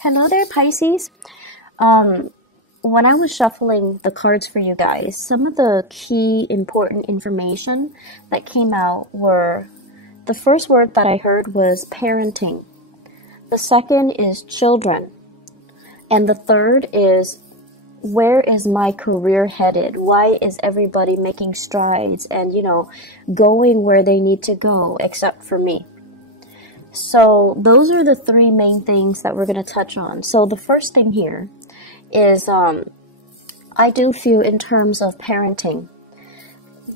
Hello there, Pisces. Um, when I was shuffling the cards for you guys, some of the key important information that came out were the first word that I heard was parenting. The second is children. And the third is where is my career headed? Why is everybody making strides and, going where they need to go except for me? So those are the three main things that we're going to touch on. So the first thing here is I do feel in terms of parenting.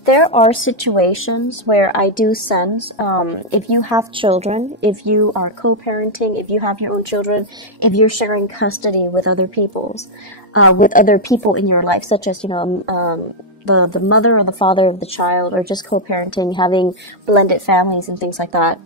There are situations where I do sense if you have children, if you are co-parenting, if you have your own children, if you're sharing custody with other with other people in your life, such as, the mother or the father of the child, or just co-parenting, having blended families and things like that.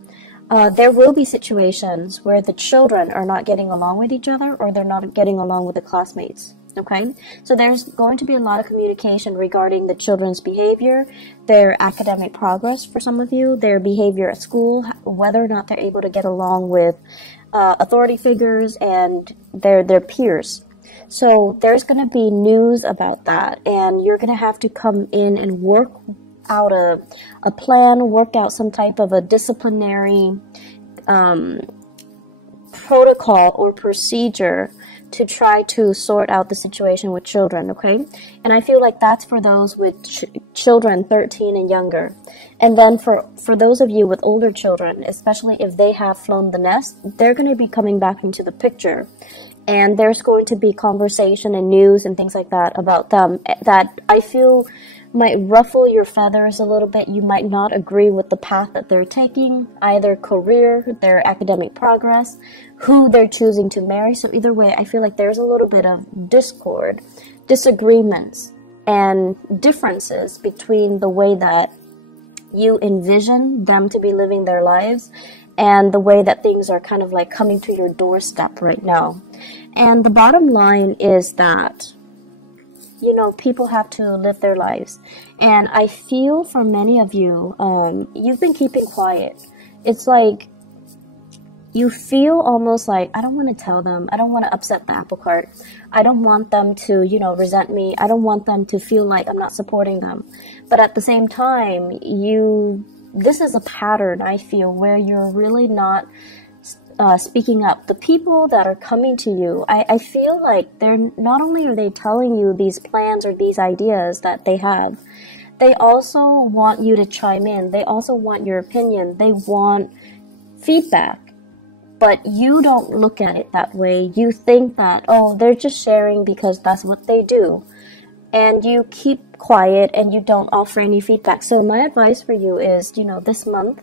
There will be situations where the children are not getting along with each other, or they're not getting along with the classmates. Okay, so there's going to be a lot of communication regarding the children's behavior, their academic progress for some of you, their behavior at school, whether or not they're able to get along with authority figures and their peers. So there's going to be news about that, and you're going to have to come in and work out a plan, work out some type of a disciplinary protocol or procedure to try to sort out the situation with children, okay? And I feel like that's for those with children 13 and younger. And then for those of you with older children, especially if they have flown the nest, they're going to be coming back into the picture. And there's going to be conversation and news and things like that about them that I feel might ruffle your feathers a little bit. You might not agree with the path that they're taking, either career, their academic progress, who they're choosing to marry. So either way, I feel like there's a little bit of discord, disagreements, and differences between the way that you envision them to be living their lives and the way that things are kind of like coming to your doorstep right now. And the bottom line is that people have to live their lives. And I feel for many of you, you've been keeping quiet. It's like you feel almost like, I don't want to tell them. I don't want to upset the apple cart. I don't want them to, resent me. I don't want them to feel like I'm not supporting them. But at the same time, this is a pattern, I feel, where you're really not speaking up. The people that are coming to you, I feel like they're not only are they telling you these plans or these ideas that they have, they also want you to chime in. They also want your opinion. They want feedback. But you don't look at it that way. You think that, oh, they're just sharing because that's what they do. And you keep quiet and you don't offer any feedback. So my advice for you is, this month,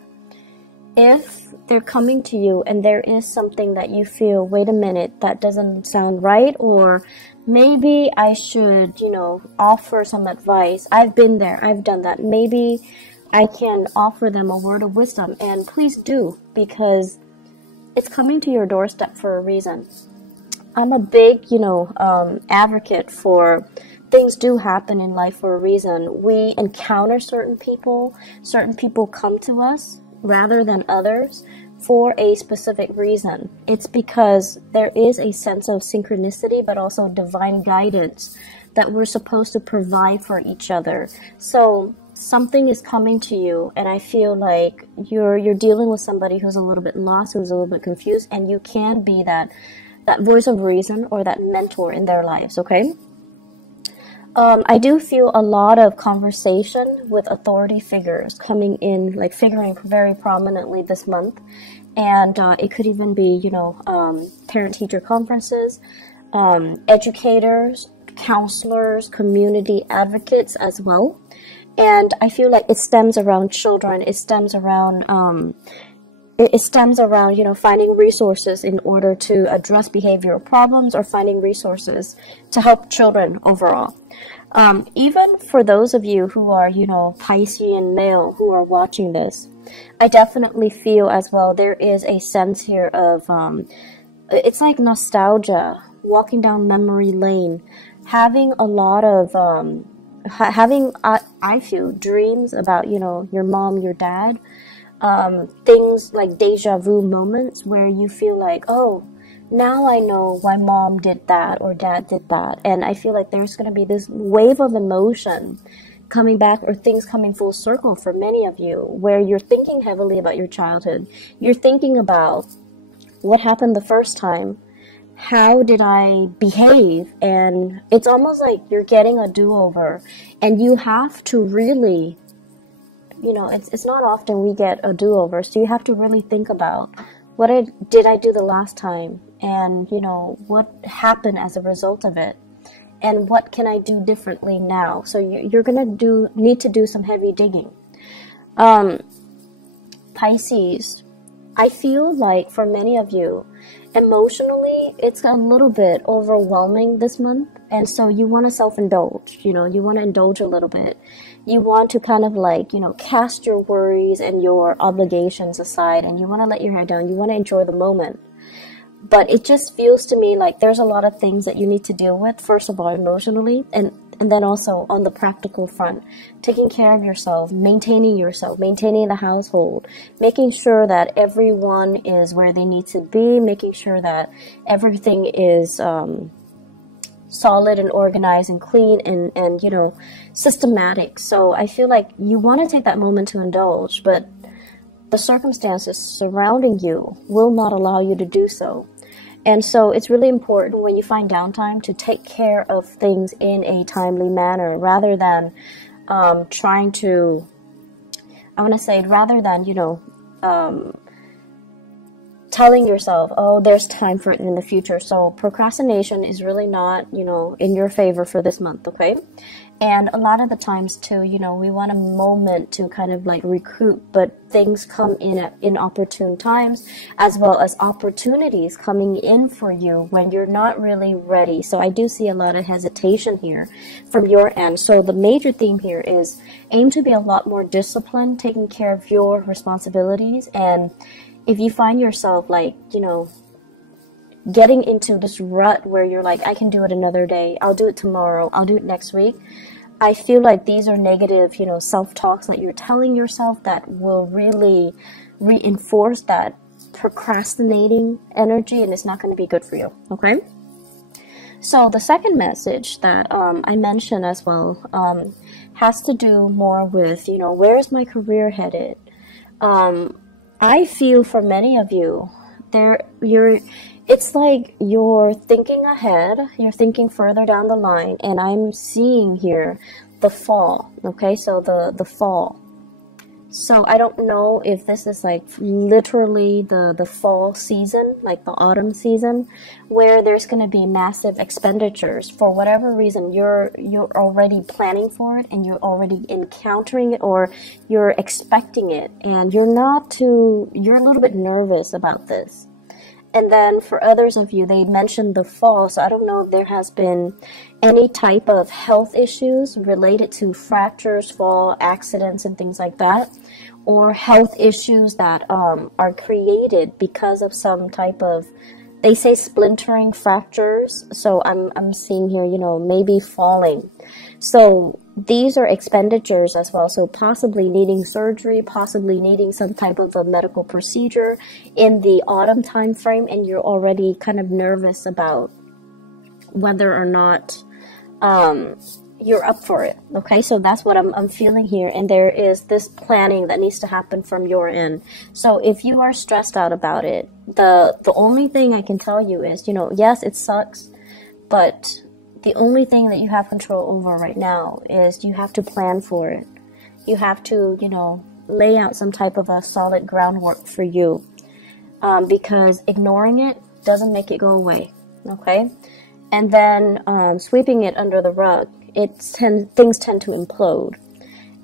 if they're coming to you and there is something that you feel, wait a minute, that doesn't sound right, or maybe I should, offer some advice. I've been there. I've done that. Maybe I can offer them a word of wisdom, and please do, because it's coming to your doorstep for a reason. I'm a big, advocate for things do happen in life for a reason. We encounter certain people come to us rather than others for a specific reason. It's because there is a sense of synchronicity, but also divine guidance that we're supposed to provide for each other. So something is coming to you, and I feel like you're dealing with somebody who's a little bit lost, who's a little bit confused, and you can be that voice of reason or that mentor in their lives, okay? I do feel a lot of conversation with authority figures coming in, like figuring very prominently this month. And it could even be, parent-teacher conferences, educators, counselors, community advocates as well. And I feel like it stems around children. It stems around, finding resources in order to address behavioral problems, or finding resources to help children overall. Even for those of you who are, Piscean male who are watching this, I definitely feel as well there is a sense here of, it's like nostalgia, walking down memory lane, having a lot of, I feel dreams about, your mom, your dad, things like deja vu moments where you feel like, oh, now I know why mom did that or dad did that. And I feel like there's going to be this wave of emotion coming back, or things coming full circle for many of you, where you're thinking heavily about your childhood. You're thinking about what happened the first time. How did I behave? And it's almost like you're getting a do-over, and you have to really, you know, it's not often we get a do-over, so you have to really think about what did I do the last time, and, you know, what happened as a result of it, and what can I do differently now. So you're gonna need to do some heavy digging. Pisces, I feel like for many of you, emotionally, it's a little bit overwhelming this month. And so you want to self-indulge, you know, you want to indulge a little bit. You want to kind of like, you know, cast your worries and your obligations aside, and you want to let your hair down. You want to enjoy the moment. But it just feels to me like there's a lot of things that you need to deal with, first of all, emotionally, and then also on the practical front, taking care of yourself, maintaining the household, making sure that everyone is where they need to be, making sure that everything is solid and organized and clean and, you know, systematic. So I feel like you want to take that moment to indulge, but the circumstances surrounding you will not allow you to do so. And so it's really important when you find downtime to take care of things in a timely manner, rather than trying to, rather than, you know, telling yourself, oh, there's time for it in the future. So procrastination is really not, you know, in your favor for this month, okay? And a lot of the times too, you know, we want a moment to kind of like recruit, but things come in at inopportune times, as well as opportunities coming in for you when you're not really ready. So I do see a lot of hesitation here from your end. So the major theme here is aim to be a lot more disciplined, taking care of your responsibilities. And if you find yourself like, you know, getting into this rut where you're like, I can do it another day, I'll do it tomorrow, I'll do it next week, I feel like these are negative, you know, self-talks that you're telling yourself that will really reinforce that procrastinating energy, and it's not going to be good for you, okay? So the second message that I mentioned as well has to do more with, you know, where is my career headed? I feel for many of you, it's like you're thinking ahead, you're thinking further down the line, and I'm seeing here the fall, okay? So the fall. So I don't know if this is like literally the fall season, like the autumn season, where there's going to be massive expenditures for whatever reason. You're already planning for it, and you're already encountering it, or you're expecting it, and you're a little bit nervous about this. And then for others of you, they mentioned the fall, so I don't know if there has been any type of health issues related to fractures, fall, accidents, and things like that, or health issues that are created because of some type of, they say splintering fractures. So I'm seeing here, you know, maybe falling. So these are expenditures as well. So possibly needing surgery, possibly needing some type of a medical procedure in the autumn time frame, and you're already kind of nervous about whether or not you're up for it. Okay, so that's what I'm feeling here, and there is this planning that needs to happen from your end. So if you are stressed out about it, the only thing I can tell you is, you know, yes, it sucks, but the only thing that you have control over right now is you have to plan for it. You have to, you know, lay out some type of a solid groundwork for you, because ignoring it doesn't make it go away, okay? And then sweeping it under the rug, things tend to implode.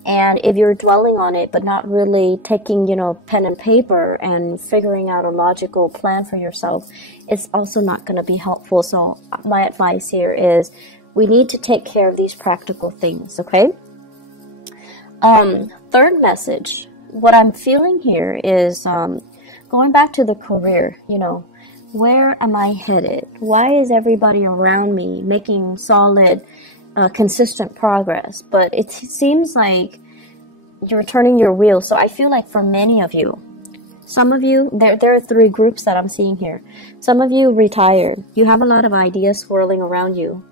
And if you're dwelling on it but not really taking, you know, pen and paper and figuring out a logical plan for yourself, it's also not going to be helpful. So my advice here is we need to take care of these practical things, okay? Third message, what I'm feeling here is going back to the career, you know, where am I headed? Why is everybody around me making solid, consistent progress? But it seems like you're turning your wheel. So I feel like for many of you, Some of you, there are three groups that I'm seeing here. Some of you retired. You have a lot of ideas swirling around you.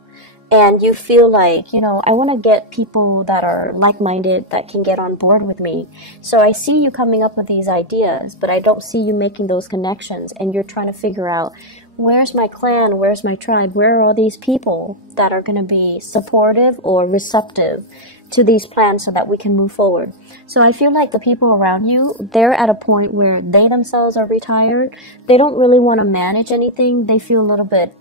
And you feel like, you know, I want to get people that are like-minded, that can get on board with me. So I see you coming up with these ideas, but I don't see you making those connections. And you're trying to figure out, where's my clan? Where's my tribe? Where are all these people that are going to be supportive or receptive to these plans so that we can move forward? So I feel like the people around you, they're at a point where they themselves are retired. They don't really want to manage anything. They feel a little bit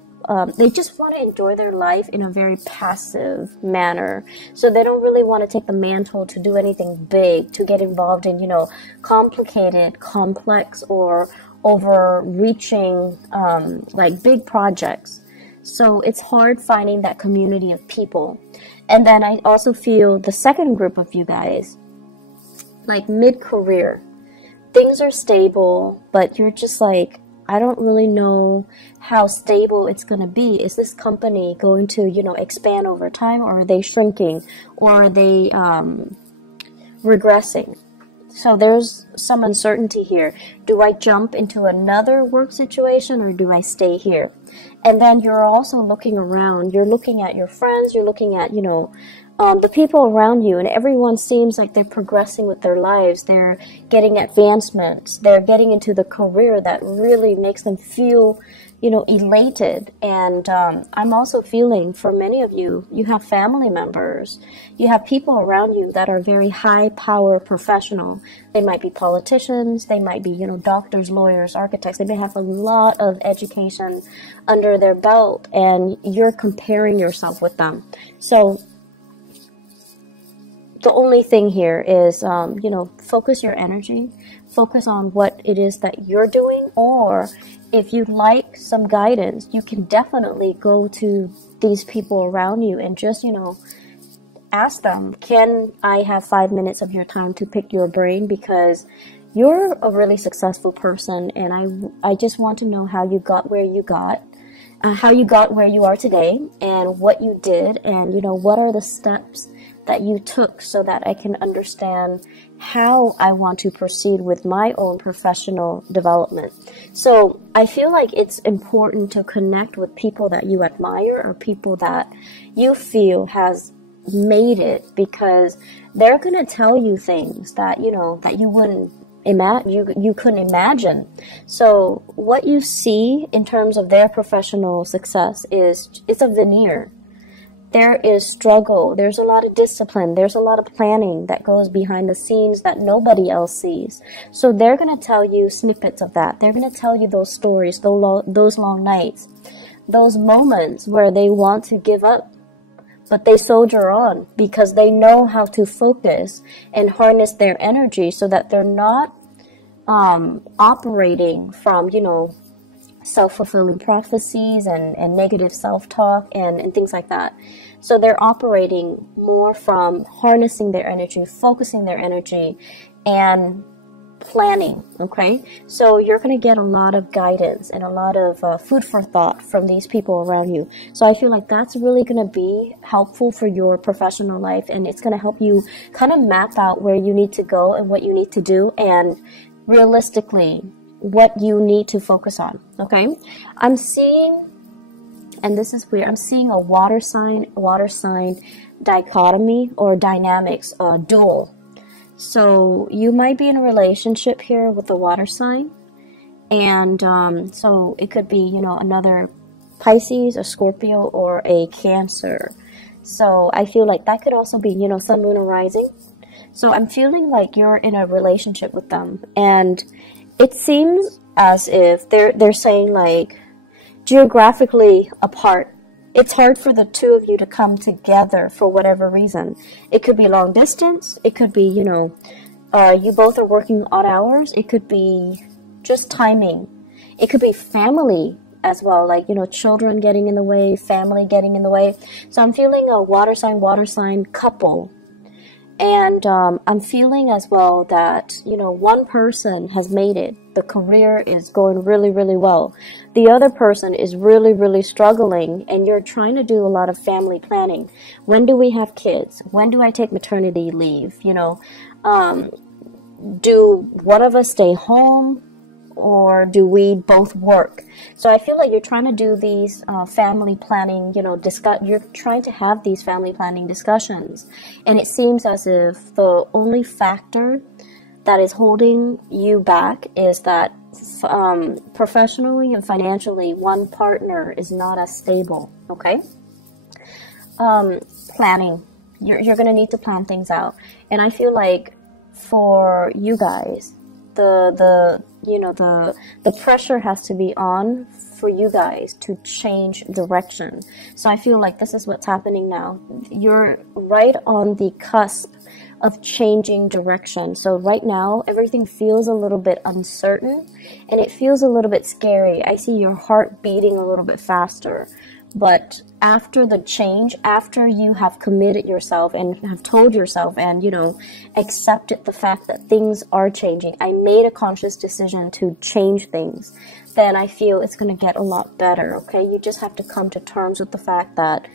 they just want to enjoy their life in a very passive manner. So they don't really want to take the mantle to do anything big, to get involved in, you know, complicated, complex, or overreaching, like big projects. So it's hard finding that community of people. And then I also feel the second group of you guys, like mid-career, things are stable, but you're just like, I don't really know how stable it's going to be. Is this company going to, you know, expand over time, or are they shrinking, or are they regressing? So there's some uncertainty here. Do I jump into another work situation, or do I stay here? And then you're also looking around. You're looking at your friends. You're looking at, you know, the people around you, and everyone seems like they're progressing with their lives. They're getting advancements. They're getting into the career that really makes them feel, you know, elated. And I'm also feeling, for many of you, you have family members. You have people around you that are very high power professional. They might be politicians. They might be, you know, doctors, lawyers, architects. They may have a lot of education under their belt, and you're comparing yourself with them. So the only thing here is, you know, focus your energy, focus on what it is that you're doing, or if you'd like some guidance, you can definitely go to these people around you and just, you know, ask them, can I have 5 minutes of your time to pick your brain? Because you're a really successful person, and I just want to know how you got where you got. How you got where you are today, and what you did, and, you know, what are the steps that you took so that I can understand how I want to proceed with my own professional development. So I feel like it's important to connect with people that you admire, or people that you feel has made it, because they're going to tell you things that, you know, that you wouldn't you couldn't imagine. So what you see in terms of their professional success it's a veneer. There is struggle. There's a lot of discipline. There's a lot of planning that goes behind the scenes that nobody else sees. So they're going to tell you snippets of that. They're going to tell you those stories, those long nights, those moments where they want to give up, but they soldier on because they know how to focus and harness their energy so that they're not operating from, you know, self-fulfilling prophecies and negative self-talk and things like that. So they're operating more from harnessing their energy, focusing their energy, and planning, okay? So you're going to get a lot of guidance and a lot of food for thought from these people around you. So I feel like that's really going to be helpful for your professional life, and it's going to help you kind of map out where you need to go and what you need to do, and realistically what you need to focus on, okay? I'm seeing, and this is weird, I'm seeing a water sign dichotomy or dynamics, dual. So you might be in a relationship here with the water sign, and so it could be, you know, another Pisces, a Scorpio, or a Cancer. So I feel like that could also be, you know, Sun, Moon, or Rising. So I'm feeling like you're in a relationship with them, and it seems as if they're saying, like, geographically apart. It's hard for the two of you to come together for whatever reason. It could be long distance. It could be, you know, you both are working odd hours. It could be just timing. It could be family as well, like, you know, children getting in the way, family getting in the way. So I'm feeling a water sign couple. And I'm feeling as well that, you know, one person has made it. The career is going really, really well. The other person is really, really struggling, and you're trying to do a lot of family planning. When do we have kids? When do I take maternity leave? You know, do one of us stay home, or do we both work? So I feel like you're trying to do these family planning, you're trying to have these family planning discussions. And it seems as if the only factor that is holding you back is that professionally and financially, one partner is not as stable, okay? Planning. You're going to need to plan things out. And I feel like for you guys, the pressure has to be on for you guys to change direction. So I feel like this is what's happening now. You're right on the cusp of changing direction. So right now, everything feels a little bit uncertain and it feels a little bit scary. I see your heart beating a little bit faster. But after the change, after you have committed yourself and have told yourself and, accepted the fact that things are changing, I made a conscious decision to change things, then I feel it's going to get a lot better, okay? You just have to come to terms with the fact that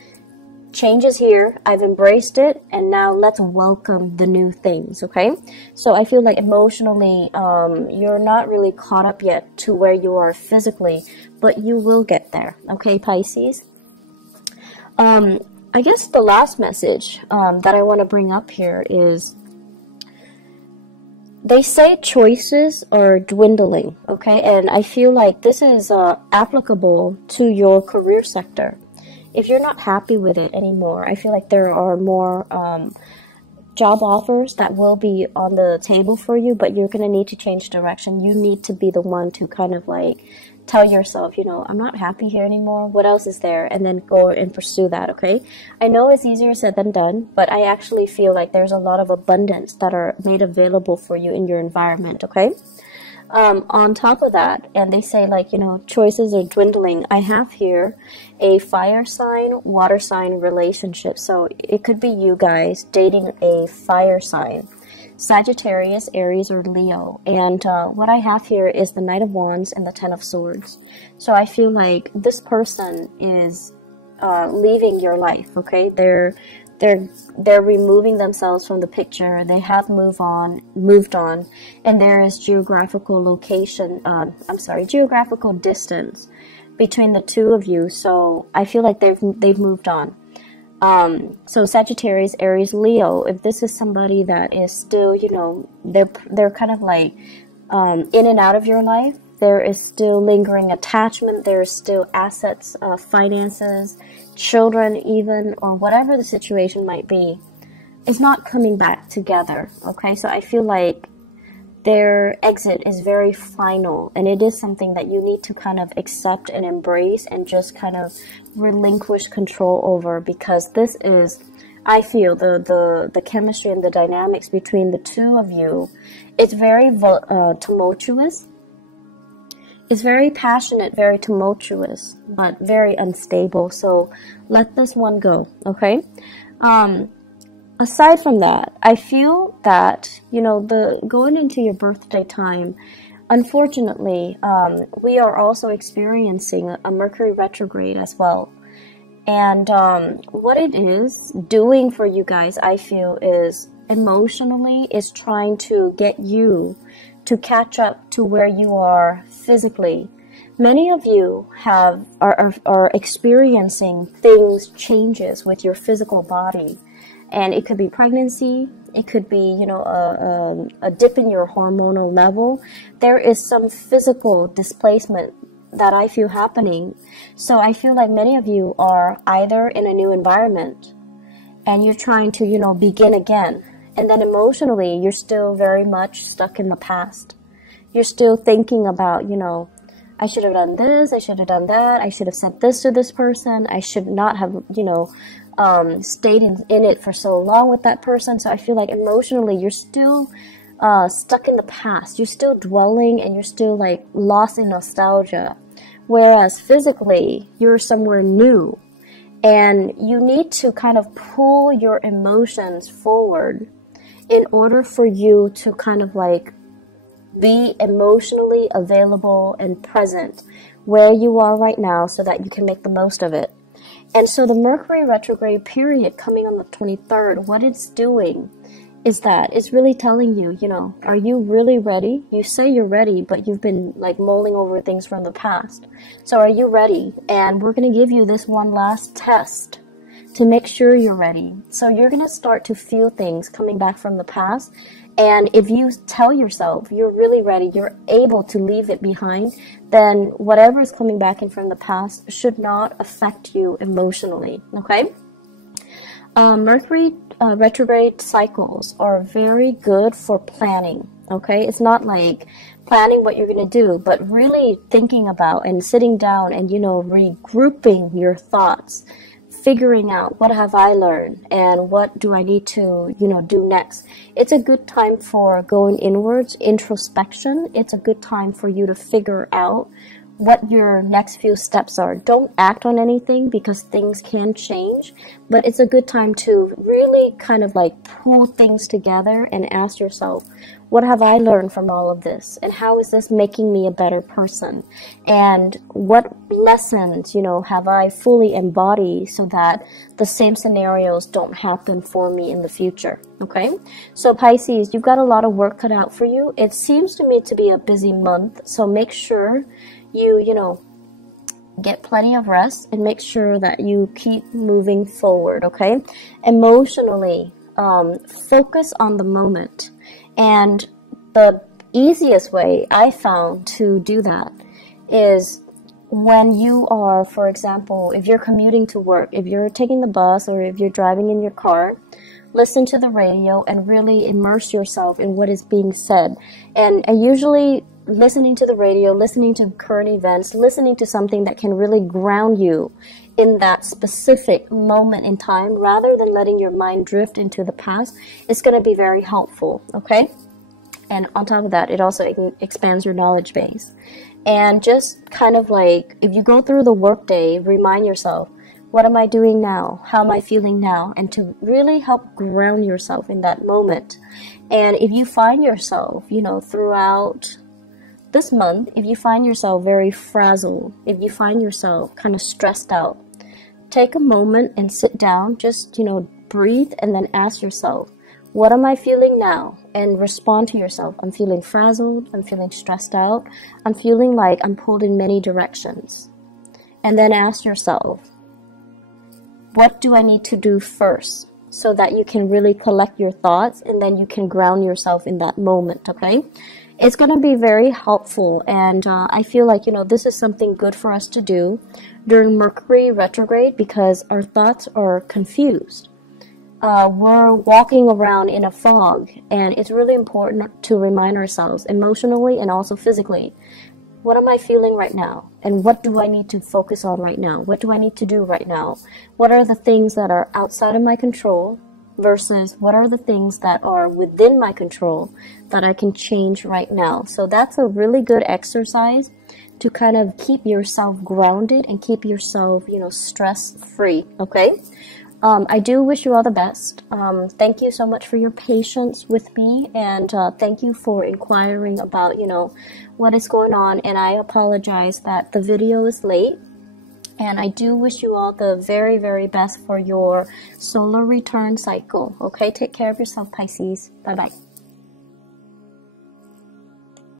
change is here, I've embraced it, and now let's welcome the new things, okay? So I feel like emotionally, you're not really caught up yet to where you are physically, but you will get there, okay, Pisces? I guess the last message that I want to bring up here is, they say choices are dwindling, okay? And I feel like this is applicable to your career sector. If you're not happy with it anymore, I feel like there are more job offers that will be on the table for you, but you're going to need to change direction. You need to be the one to kind of like tell yourself, I'm not happy here anymore. What else is there? And then go and pursue that, okay? I know it's easier said than done, but I actually feel like there's a lot of abundance that are made available for you in your environment, okay? On top of that, and they say like, choices are dwindling. I have here a fire sign, water sign relationship. So it could be you guys dating a fire sign. Sagittarius, Aries, or Leo. And what I have here is the Knight of Wands and the Ten of Swords. So I feel like this person is leaving your life, okay? They're removing themselves from the picture. They have moved on, and there is geographical distance between the two of you. So I feel like they've moved on. So Sagittarius, Aries, Leo, if this is somebody that is still, they're kind of like in and out of your life, there is still lingering attachment, there is still assets, finances, children even, or whatever the situation might be, it's not coming back together, okay? So I feel like their exit is very final, and it is something that you need to kind of accept and embrace and just kind of relinquish control over, because this is, I feel, the chemistry and the dynamics between the two of you, it's very tumultuous. It's very passionate, very tumultuous, but very unstable. So let this one go, okay? Aside from that, I feel that, going into your birthday time, unfortunately, we are also experiencing a Mercury retrograde as well. And what it is doing for you guys, I feel, is emotionally is trying to get you to catch up to where you are physically. Many of you are experiencing changes with your physical body. And it could be pregnancy, it could be, a dip in your hormonal level. There is some physical displacement that I feel happening. So I feel like many of you are either in a new environment and you're trying to, begin again. And then emotionally, you're still very much stuck in the past. You're still thinking about, I should have done this, I should have done that, I should have said this to this person, I should not have, stayed in it for so long with that person. So I feel like emotionally you're still stuck in the past. You're still dwelling and you're still like lost in nostalgia. Whereas physically you're somewhere new, and you need to kind of pull your emotions forward in order for you to kind of like be emotionally available and present where you are right now so that you can make the most of it. And so the Mercury retrograde period coming on the 23rd, what it's doing is that it's really telling you, you know, are you really ready? You say you're ready, but you've been like mulling over things from the past. So are you ready? And we're going to give you this one last test to make sure you're ready. So you're going to start to feel things coming back from the past. And if you tell yourself you're really ready, you're able to leave it behind, then whatever is coming back in from the past should not affect you emotionally, okay? Mercury retrograde cycles are very good for planning, okay? It's not like planning what you're going to do, but really thinking about and sitting down and, you know, regrouping your thoughts, figuring out what have I learned and what do I need to, you know, do next. It's a good time for going inwards, introspection. It's a good time for you to figure out what your next few steps are. Don't act on anything because things can change, but it's a good time to really kind of like pull things together and ask yourself, what have I learned from all of this? And how is this making me a better person? And what lessons, you know, have I fully embodied so that the same scenarios don't happen for me in the future? Okay. So Pisces, you've got a lot of work cut out for you. It seems to me to be a busy month. So make sure you know, get plenty of rest and make sure that you keep moving forward, okay? Emotionally, focus on the moment. And the easiest way I found to do that is when you are, for example, if you're commuting to work, if you're taking the bus or if you're driving in your car, listen to the radio and really immerse yourself in what is being said. And usually listening to the radio, listening to current events, listening to something that can really ground you in that specific moment in time rather than letting your mind drift into the past, is going to be very helpful, okay? And on top of that, it also expands your knowledge base. And just kind of like, if you go through the workday, remind yourself, what am I doing now? How am I feeling now? And to really help ground yourself in that moment. And if you find yourself, you know, throughout this month, if you find yourself very frazzled, if you find yourself kind of stressed out, take a moment and sit down, just, you know, breathe and then ask yourself, what am I feeling now? And respond to yourself. I'm feeling frazzled. I'm feeling stressed out. I'm feeling like I'm pulled in many directions. And then ask yourself, what do I need to do first? So that you can really collect your thoughts and then you can ground yourself in that moment, okay? It's going to be very helpful, and I feel like, you know, this is something good for us to do during Mercury retrograde because our thoughts are confused. We're walking around in a fog, and it's really important to remind ourselves emotionally and also physically, what am I feeling right now? And what do I need to focus on right now? What do I need to do right now? What are the things that are outside of my control versus what are the things that are within my control that I can change right now? So that's a really good exercise to kind of keep yourself grounded and keep yourself, you know, stress-free, okay? I do wish you all the best. Thank you so much for your patience with me, and thank you for inquiring about, you know, what is going on. And I apologize that the video is late. And I do wish you all the very, very best for your solar return cycle. Okay, take care of yourself, Pisces. Bye-bye.